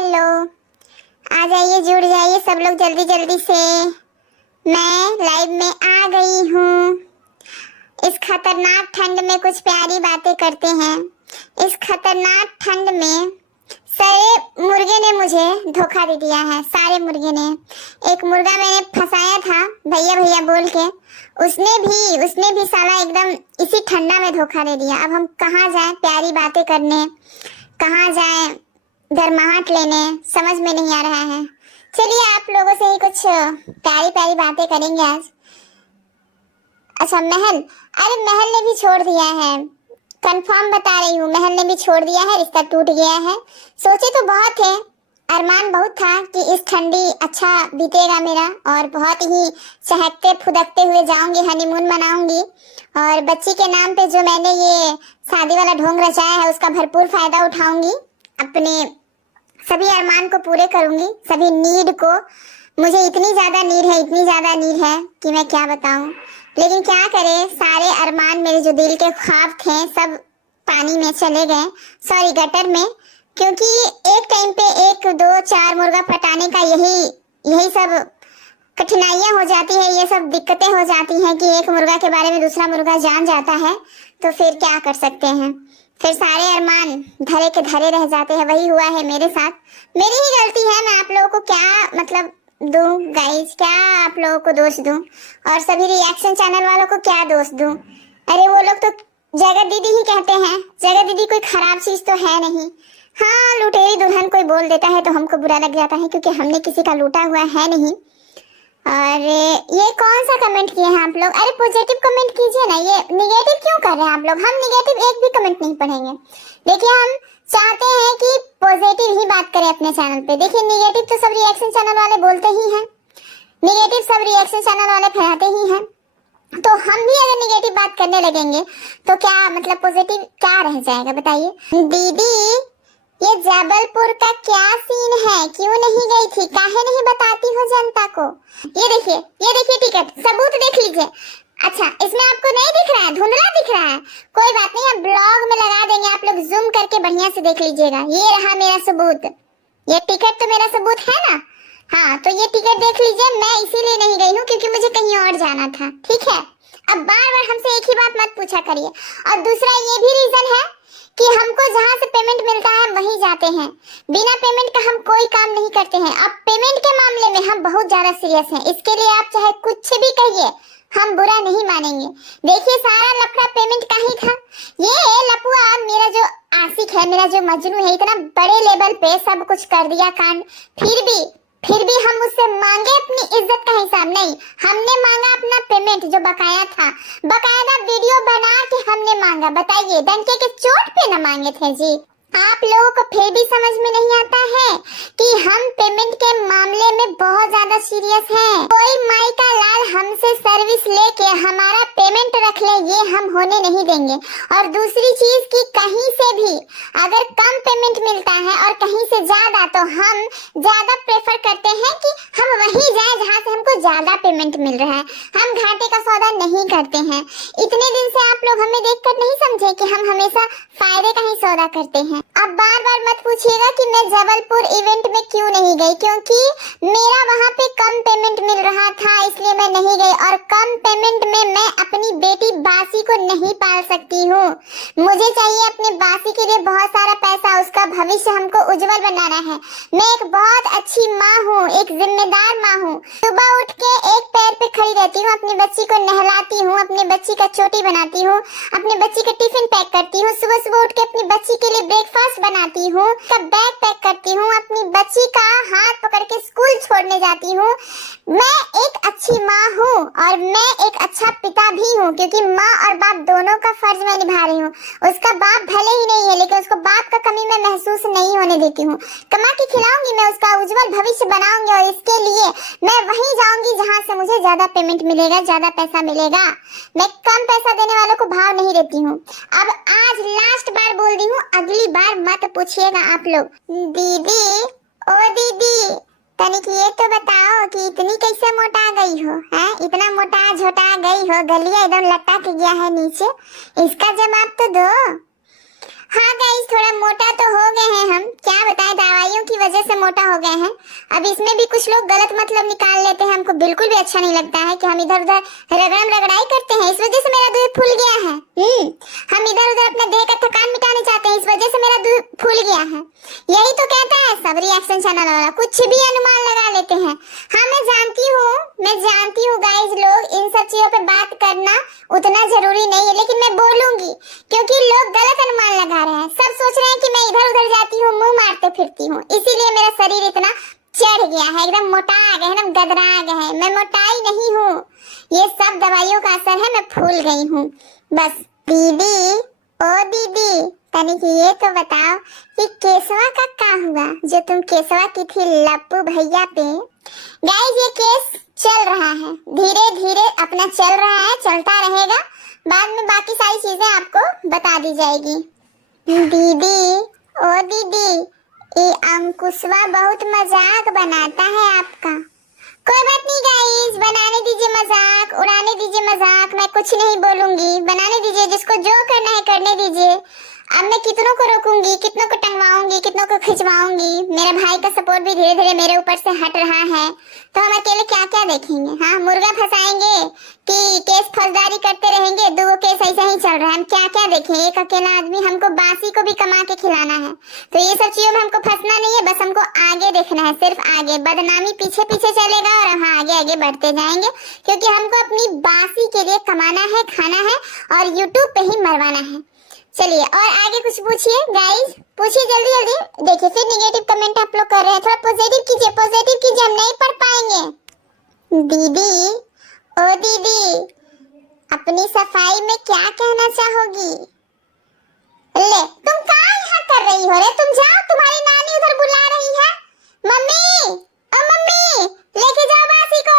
Hello, आ जाइए, जुड़ जाइए सब लोग जल्दी जल्दी से। मैं लाइव में आ गई हूँ। इस खतरनाक ठंड में कुछ प्यारी बातें करते हैं। इस खतरनाक ठंड में सारे मुर्गे ने मुझे धोखा दे दिया है। सारे मुर्गे ने। एक मुर्गा मैंने फंसाया था भैया भैया बोल के, उसने भी साला एकदम इसी ठंडा में धोखा दे दिया। अब हम कहाँ जाएं प्यारी बातें करने, कहाँ जाएं गर्माहट लेने, समझ में नहीं आ रहा है। चलिए आप लोगों से ही कुछ प्यारी प्यारी बातें करेंगे आज। अच्छा महल, अरे महल ने भी छोड़ दिया है, कंफर्म बता रही हूँ, महल ने भी छोड़ दिया है, रिश्ता टूट गया है। सोचे तो बहुत थे, अरमान बहुत था कि इस ठंडी अच्छा बीतेगा मेरा और बहुत ही चहकते फुदकते हुए जाऊंगी, हनीमून मनाऊंगी और बच्ची के नाम पे जो मैंने ये शादी वाला ढोंग रचाया है उसका भरपूर फायदा उठाऊंगी, अपने सभी अरमान को पूरे करूंगी, सभी नीड को। मुझे इतनी ज्यादा नीड है कि मैं क्या बताऊं। लेकिन क्या करे, सारे अरमान मेरे जो दिल के ख्वाब थे सब पानी में चले गए, सॉरी गटर में। क्योंकि एक टाइम पे 1 2 4 मुर्गा पटाने का यही सब कठिनाइयां हो जाती है, ये सब दिक्कतें हो जाती हैं कि एक मुर्गा के बारे में दूसरा मुर्गा जान जाता है, तो फिर क्या कर सकते हैं। फिर सारे अरमान धरे के धरे रह जाते हैं। वही हुआ है मेरे साथ, मेरी ही गलती है। मैं आप लोगों को क्या मतलब दूं गाइस, क्या आप लोगों को दोष दूं और सभी रिएक्शन चैनल वालों को क्या दोष दूं। अरे वो लोग तो जगत दीदी ही कहते हैं, जगत दीदी कोई खराब चीज तो है नहीं। हाँ, लुटेरी दुल्हन कोई बोल देता है तो हमको बुरा लग जाता है क्योंकि हमने किसी का लूटा हुआ है नहीं। और ये कौन सा कमेंट किए हैं आप लोग? अरे पॉजिटिव कमेंट कीजिए ना, ये निगेटिव क्यों कर रहे हैं आप लोग? हम निगेटिव एक भी कमेंट नहीं पढ़ेंगे। देखिए हम चाहते हैं कि पॉजिटिव ही बात करें अपने चैनल पे। देखिए निगेटिव तो सब रिएक्शन चैनल वाले बोलते ही हैं, निगेटिव सब रिएक्शन चैनल वाले फैलाते ही हैं, तो हम भी अगर निगेटिव बात करने लगेंगे तो क्या मतलब पॉजिटिव क्या रह जाएगा बताइए। दीदी ये जबलपुर का क्या सीन है, क्यों नहीं गई थी, काहे नहीं बताती हो जनता को? ये देखिए टिकट, सबूत देख लीजिए। अच्छा इसमें आपको नहीं दिख रहा है, धुंधला दिख रहा है, कोई बात नहीं, हम ब्लॉग में लगा देंगे, आप लोग जूम करके बढ़िया से देख लीजिएगा। ये रहा मेरा सबूत, ये टिकट तो मेरा सबूत है ना। हाँ तो ये टिकट देख लीजिए, मैं इसीलिए नहीं गई हूँ क्योंकि मुझे कहीं और जाना था, ठीक है। अब बार बार हमसे एक ही बात मत पूछा करिए। और दूसरा ये भी रीजन है कि हमको जहाँ से पेमेंट मिलता है वहीं जाते हैं, बिना पेमेंट का हम कोई काम नहीं करते हैं। अब पेमेंट के मामले में हम बहुत ज्यादा सीरियस हैं, इसके लिए आप चाहे कुछ भी कहिए हम बुरा नहीं मानेंगे। देखिए सारा लफड़ा पेमेंट का ही था। ये लपुआ मेरा जो आशिक है, मेरा जो मजनू है, इतना बड़े लेवल पे सब कुछ कर दिया कांड, फिर भी हम उससे मांगे अपनी इज्जत का हिसाब नहीं, हमने मांगा अपना पेमेंट जो बकाया था, बकायदा वीडियो बना के हमने मांगा। बताइए डंके के चोट पे न मांगे थे जी। आप लोगों को फिर भी समझ में नहीं आता है कि हम पेमेंट के मामले में बहुत ज्यादा सीरियस हैं। कोई माई का लाल हमसे सर्विस लेके हमारा पेमेंट रख ले, ये हम होने नहीं देंगे। और दूसरी चीज कि कहीं से भी अगर कम पेमेंट मिलता है और कहीं से ज्यादा, तो हम ज्यादा प्रेफर करते हैं कि हम वहीं जाएं जहां से हमको ज्यादा पेमेंट मिल रहा है। हम घाटे का सौदा नहीं करते हैं। इतने दिन से आप लोग हमें देखकर नहीं समझे कि हम हमेशा फायदे का ही सौदा करते हैं। अब बार बार मत पूछिएगा कि मैं जबलपुर इवेंट में क्यों नहीं गई, क्योंकि मेरा वहाँ पे कम पेमेंट मिल रहा था इसलिए मैं नहीं गई। और कम पेमेंट में मैं अपनी बेटी बासी को नहीं पाल सकती हूँ। मुझे चाहिए अपने बासी के लिए बहुत सारा पैसा, उसका भविष्य हमको उज्जवल बनाना है। मैं एक बहुत अच्छी माँ हूँ, एक जिम्मेदार माँ हूँ। सुबह उठ के एक पैर पे खड़ी रहती हूँ, अपनी बच्ची को नहलाती हूँ, अपनी बच्ची का चोटी बनाती हूँ, अपनी बच्ची का टिफिन पैक करती हूँ, सुबह सुबह उठ के अपनी बच्ची के लिए ब्रेकफास्ट बनाती हूँ, सब बैग पैक करती हूँ, अपनी बच्ची का हाथ पकड़ के स्कूल छोड़ने जाती हूँ। मैं एक अच्छी माँ हूँ और मैं एक अच्छा पिता भी हूँ, क्योंकि माँ और बाप दोनों का फर्ज मैं निभा रही हूँ। उसका बाप भले ही नहीं है लेकिन उसको बाप का कमी मैं महसूस नहीं होने देती हूँ। कमा के खिलाऊंगी, मैं उसका उज्जवल भविष्य बनाऊंगी और इसके लिए मैं वहीं जाऊंगी जहाँ से मुझे ज्यादा पेमेंट मिलेगा, ज्यादा पैसा मिलेगा। मैं कम पैसा देने वालों को भाव नहीं देती हूँ। अब आज लास्ट बार बोल रही हूँ, अगली बार मत पूछिएगा आप लोग। दीदी ओ दीदी तनिक ये तो बताओ कि इतनी कैसे मोटा गई हो, हैं? इतना मोटा झोटा गई हो, गलिया एकदम लटक गया है नीचे, इसका जवाब तो दो। हाँ गाइस थोड़ा मोटा तो हो गए हैं हम, क्या बताएं, दवाइयों की वजह से मोटा हो गए हैं। अब इसमें भी कुछ लोग गलत मतलब निकाल लेते हैं, हमको बिल्कुल भी अच्छा नहीं लगता है कि हम इधर उधर रगड़म रगड़ाई करते हैं, इस वजह से मेरा दूध फूल गया है। हम इधर उधर अपने देह का थकान मिटाने चाहते हैं, इस वजह से मेरा दूध फूल गया है। यही तो कहता है सब रिएक्शन चैनल वाला, कुछ भी अनुमान लगा लेते हैं। हाँ मैं जानती हूँ गाइस, लोग इन सब चीजों पे बात करना उतना जरूरी नहीं है, लेकिन मैं बोलूंगी क्योंकि लोग गलत अनुमान लगा रहे हैं। सब सोच रहे हैं कि मैं इधर उधर जाती हूँ, मुंह मारते फिरती हूँ, इसीलिए मेरा शरीर इतना चढ़ गया है, एकदम मोटा आ गया है, एकदम गदरा आ गया है। मैं मोटाई नहीं हूँ, ये सब दवाइयों का असर है, मैं फूल गई हूँ बस। दीदी ओ दीदी तनिक ये तो बताओ कि केसवा का क्या हुआ, जो तुम केसवा की थी लप्पू भैया पे। गाइस ये केस चल रहा है, धीरे धीरे अपना चल रहा है, चलता रहेगा, बाद में बाकी सारी चीजें आपको बता दी जाएगी। दीदी ओ दीदी ये अंकुशवा बहुत मजाक बनाता है आपका। कोई बात नहीं गाइस, बनाने दीजिए मजाक, उड़ाने दीजिए मजाक, मैं कुछ नहीं बोलूंगी, बनाने दीजिए, जिसको जो करना है करने दीजिए। अब मैं कितनों को रोकूंगी, कितनों को टंगवाऊंगी, कितनों को खिंचवाऊंगी। मेरे भाई का सपोर्ट भी धीरे धीरे मेरे ऊपर से हट रहा है, तो हम अकेले क्या क्या देखेंगे। हाँ मुर्गा फंसाएंगे कि केस फौजदारी करते रहेंगे, दो केस ऐसा ही चल रहा है, हम क्या क्या देखें। एक अकेला आदमी, हमको बासी को भी कमा के खिलाना है, तो ये सब चीजों में हमको फंसना नहीं है, बस हमको आगे देखना है, सिर्फ आगे। बदनामी पीछे पीछे चलेगा और हम आगे आगे बढ़ते जाएंगे, क्योंकि हमको अपनी बासी के लिए कमाना है, खाना है और यूट्यूब पे ही मरवाना है। चलिए और आगे कुछ पूछिए गाइस, पूछिए जल्दी जल्दी। देखिए फिर निगेटिव कमेंट आप लोग कर रहे हैं, थोड़ा पॉजिटिव कीजिए, हम नहीं पढ़ पाएंगे। दीदी ओ दीदी अपनी सफाई में क्या कहना चाहोगी? ले तुम क्या यहाँ कर रही हो रे, तुम जाओ, तुम्हारी नानी उधर बुला रही है। मम्मी ओ मम्मी लेके जाओ बासी को।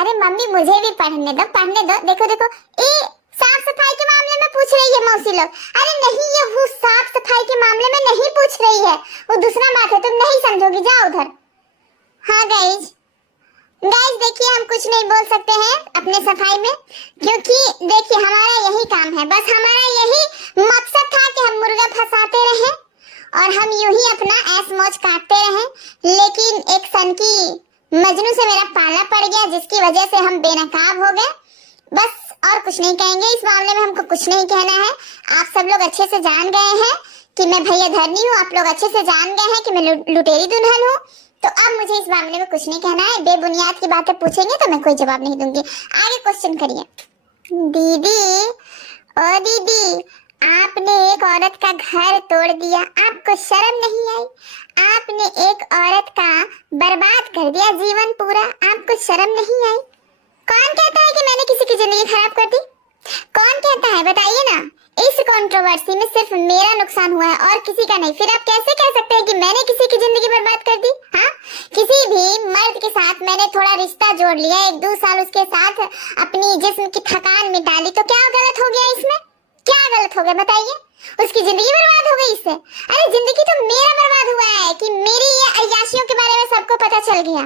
अरे मम्मी मुझे भी पढ़ने दो, देखो देखो ये साफ सफाई के मामले में पूछ रही है मौसी लोग। अरे नहीं ये वो साफ सफाई के मामले में नहीं पूछ रही है, वो दूसरा बात है, तुम नहीं समझोगी, जाओ उधर। हाँ गाइस देखिए हम कुछ नहीं बोल सकते हैं अपने सफाई में, क्योंकि देखिए हमारा यही काम है, बस हमारा यही मकसद था कि हम मुर्गा फंसाते रहें और हम यूं ही अपना ऐश मौज काटते रहें। लेकिन एक सन की मजनू से मेरा पाला पड़ गया, जिसकी वजह से हम बेनकाब हो गए, बस और कुछ नहीं कहेंगे इस मामले में, हमको कुछ नहीं कहना है। आप सब लोग अच्छे से जान गए हैं कि मैं भैया धरनी हूँ, आप लोग अच्छे से जान गए हैं कि मैं लुटेरी दुल्हन हूँ, तो अब मुझे इस मामले में कुछ नहीं कहना है। बेबुनियाद की बातें पूछेंगे तो मैं कोई जवाब नहीं दूंगी। आगे क्वेश्चन करिए। दीदी ओ दीदी आपने एक औरत का घर तोड़ दिया, आपको शर्म नहीं आई? आपने एक औरत का बर्बाद कर दिया जीवन पूरा, आपको शर्म नहीं आई? कौन कहता है कि मैंने किसी की जिंदगी खराब कर दी? कौन कहता है बताइए ना। इस कंट्रोवर्सी में सिर्फ मेरा नुकसान हुआ है और किसी का नहीं। फिर आप कैसे कह सकते हैं कि मैंने किसी की जिंदगी बर्बाद कर दी? हाँ किसी भी मर्द के साथ मैंने थोड़ा रिश्ता जोड़ लिया, 1-2 साल उसके साथ अपनी जिस्म की थकान मिटा ली, तो क्या गलत हो गया इसमें? क्या गलत हो गया बताइए? उसकी जिंदगी बर्बाद हो गई इससे? अरे जिंदगी तो मेरा बर्बाद हुआ है कि मेरी ये अय्याशियों के बारे में सबको पता चल गया,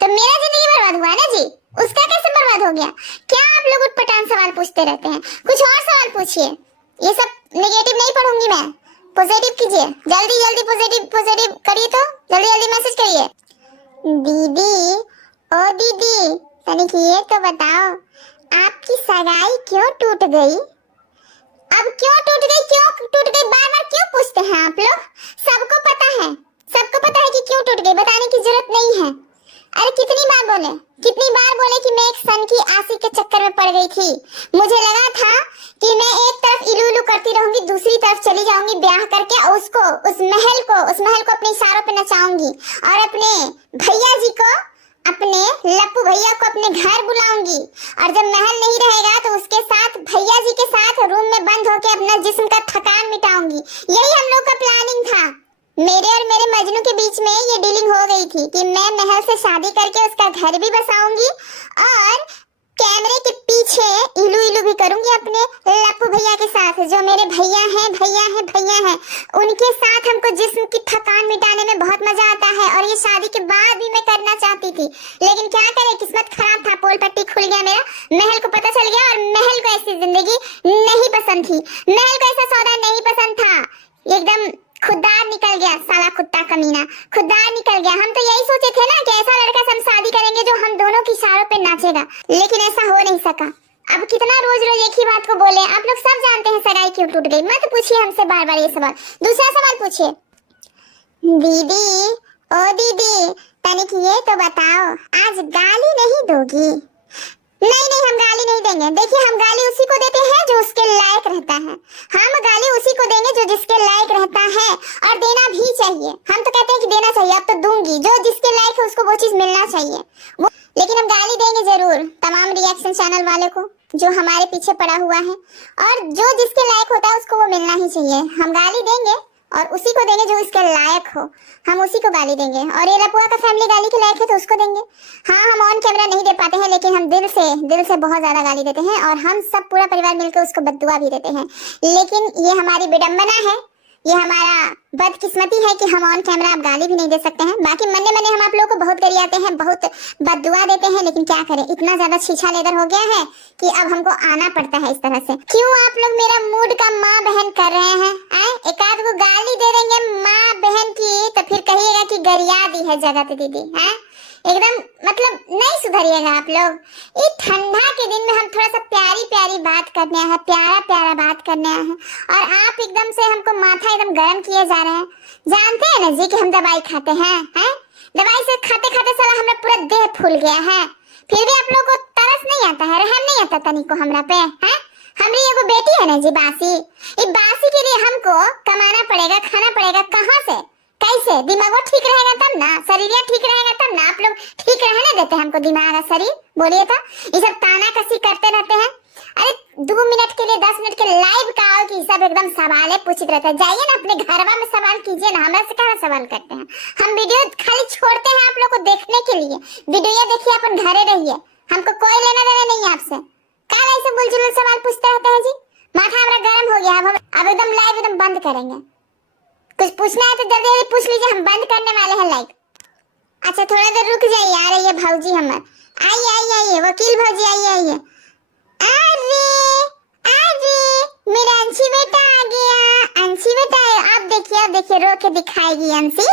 तो मेरा जिंदगी बर्बाद हुआ है ना जी, उसका कैसे बर्बाद हो गया? क्या आप लोग उटपटांग सवाल पूछते रहते हैं? कुछ और सवाल पूछिए, ये सब नेगेटिव नहीं पढ़ूंगी मैं, पॉजिटिव कीजिए, जल्दी जल्दी पॉजिटिव करिए, तो जल्दी जल्दी मैसेज करिए। दीदी ओ दीदी तनिक ये तो बताओ आपकी सगाई क्यों टूट गई? अब क्यों टूट गई बार बार क्यों पूछते हैं आप लोग? सबको पता है कि क्यों टूट गई, बताने की जरूरत नहीं है। अरे कितनी बार बोले कि मैं एक सन की आशिक के चक्कर में पड़ गई थी। मुझे लगा था कि मैं एक तरफ इलू इलू करती रहूंगी, दूसरी तरफ चली जाऊंगी ब्याह करके, और उस महल को अपने इशारों पे नचाऊंगी और अपने भैया जी को, अपने लप्पू भैया को अपने घर बुलाऊंगी, और जब महल नहीं रहेगा तो उसके साथ भैया जी के साथ रूम में बंद होकर अपना जिस्म का थकान मिटाऊंगी। यही हम लोग का प्लानिंग था। मेरे और मेरे मजनू के बीच में ये डीलिंग हो गई थी कि मैं महल से शादी करके उसका घर भी बसाऊंगी और कैमरे के पीछे इलू इलू भी करूंगी अपने लप्पू भैया के साथ, जो मेरे भैया हैं। उनके साथ हमको जिस्म की थकान मिटाने में बहुत मजा आता है, और ये शादी के बाद भी मैं करना चाहती थी, लेकिन क्या करें, किस्मत खराब था, पोल पट्टी खुल गया मेरा, महल को पता चल गया, और महल को ऐसी जिंदगी नहीं पसंद थी, महल को ऐसा सौदा नहीं पसंद था, एकदम खुददार निकल गया साला कुत्ता कमीना, खुददार निकल गया। हम तो यही सोचे थे ना कि ऐसा लड़का से हम शादी करेंगे जो हम दोनों की इशारों पे नाचेगा, लेकिन ऐसा हो नहीं सका। अब कितना रोज रोज एक ही बात को बोले। आप लोग सब जानते हैं सगाई क्यों टूट गई। मत पूछिए हमसे बार बार ये सवाल। दूसरा सवाल पूछिए। दीदी, ओ दीदी, तनिक ये तो बताओ, आज गाली नहीं दोगी? नहीं नहीं, हम गाली नहीं देंगे। देखिए, हम गाली उसी को देते हैं जो उसके लायक रहता है। हम गाली उसी को देंगे जो जिसके लायक रहता है, और देना भी चाहिए। हम तो कहते हैं कि देना चाहिए, अब तो दूंगी। जो जिसके लायक है उसको वो चीज मिलना चाहिए लेकिन हम गाली देंगे जरूर तमाम रिएक्शन चैनल वाले को जो हमारे पीछे पड़ा हुआ है, और जो जिसके लायक होता है उसको वो मिलना ही चाहिए। हम गाली देंगे और उसी को देंगे जो इसके लायक हो, हम उसी को गाली देंगे। और ये लपुआ का फैमिली गाली के लायक है तो उसको देंगे। हाँ, हम ऑन कैमरा नहीं दे पाते हैं, लेकिन हम दिल से बहुत ज्यादा गाली देते हैं, और हम सब पूरा परिवार मिलकर उसको बद्दुआ भी देते हैं। लेकिन ये हमारी विडंबना है, ये हमारा बदकिस्मती है कि हम ऑन कैमरा आप गाली भी नहीं दे सकते हैं। बाकी मन्ने मन्ने हम आप लोगों को बहुत गरियाते हैं, बहुत बद्दुआ देते हैं, लेकिन क्या करें, इतना ज्यादा छीछा लेदर हो गया है कि अब हमको आना पड़ता है इस तरह से। क्यों आप लोग मेरा मूड का माँ बहन कर रहे हैं? एक आध को गाली दे देंगे माँ बहन की तो फिर कहिएगा कि गरिया दी है जगत दीदी। है एकदम मतलब नहीं सुधरिएगा आप लोग। इस ठंडा के दिन में हम थोड़ा सा प्यारी प्यारी बात करने आए हैं, प्यारा प्यारा बात करने आए हैं, और आप एकदम से हमको माथा एकदम गर्म किए जा रहे हैं। जानते हैं ना जी कि हम दवाई खाते हैं, दवाई से खाते खाते साला हमारा पूरा देह फूल गया है, फिर भी आप लोगों को तरस नहीं आता है, रहम नहीं आता तनिको हमरा पे। हमारी एगो बेटी है ना जी बासी, इस बासी के लिए हमको कमाना पड़ेगा, खाना पड़ेगा। कहाँ से कैसे? दिमाग ठीक रहेगा तब ना, शरीर ठीक रहेगा तब ना। आप लोग ठीक रहने देते हैं हमको दिमाग और शरीर? बोलिए तो, ये सब ताना कसी करते रहते हैं। अरे 2 मिनट के लिए 10 मिनट के लाइव का आओ कि सब एकदम सवाल पूछते रहते हैं। जाइए ना अपने घरवा में सवाल कीजिए ना, हमरा से क्या सवाल करते हैं? हम वीडियो खाली छोड़ते हैं आप लोग को देखने के लिए। वीडियो देखिए, अपन घरे रहिए, हमको कोई लेना देना नहीं है आपसे। काहे ऐसे बुलचुल सवाल पूछते रहते हैं जी? माथा हमारा गर्म हो गया। अब एकदम लाइव एकदम बंद करेंगे। कुछ पूछना है तो जल्दी जल्दी पूछ लीजिए, हम बंद करने वाले हैं लाइव। अच्छा थोड़ा देर रुक जाइए, आ रही है भौजी हमार। आइए आइए आइए, वकील भौजी आइए आइए। अरे अरे मेरा अंशी बेटा आ गया। अंशी बेटा आप देखिए रो के दिखाएगी अंशी,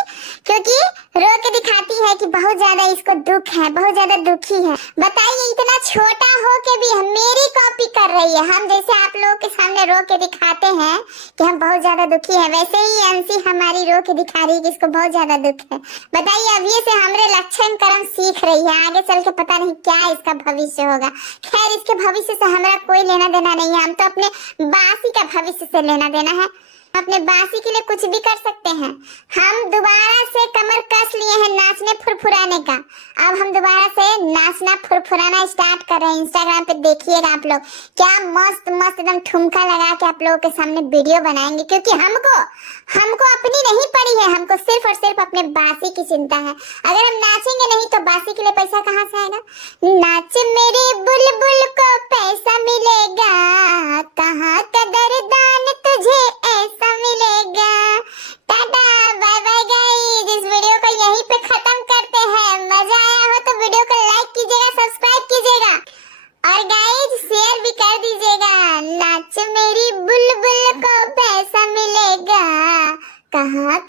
क्योंकि रो के दिखाती है कि बहुत ज्यादा इसको दुख है, बहुत ज्यादा दुखी है। बताइए, इतना छोटा हो के भी मेरी कॉपी कर रही है। हम जैसे आप लोगों के सामने रो के दिखाते हैं कि हम बहुत ज्यादा दुखी हैं, वैसे ही अंशी हमारी रो के दिखा रही है कि इसको बहुत ज्यादा दुख है। बताइए, अभी से हमरे लक्षण कर्म सीख रही है, आगे चल के पता नहीं क्या इसका भविष्य होगा। खैर, इसके भविष्य से हमारा कोई लेना देना नहीं है, हम तो अपने बासी का भविष्य से लेना देना है। अपने बासी के लिए कुछ भी कर सकते हैं। हम दोबारा से कमर कस लिए हैं नाचने फुरफुराने का। अब हम दोबारा से नाचना फुरफुराना स्टार्ट कर रहे हैं। इंस्टाग्राम पे देखिएगा आप लोग, क्या मस्त मस्त एकदम ठुमका लगा के आप लोगों के सामने वीडियो बनाएंगे, क्योंकि हमको अपनी नहीं पड़ी है, हमको सिर्फ और सिर्फ अपने बासी की चिंता है। अगर हम नाचेंगे नहीं तो बासी के लिए पैसा कहाँ से आएगा? नाच मेरे बुलबुल को पैसा मिलेगा, कहाँ कदरदान तुझे ऐसा मिलेगा। टाटा बाय बाय गाइस, इस वीडियो को यहीं पे खत्म करते हैं। मजा आया हो तो वीडियो को लाइक कीजिएगा, सब्सक्राइब कीजिएगा, और गाइस शेयर भी कर दीजिएगा। नाच मेरी बुलबुल को पैसा मिलेगा, कहाँ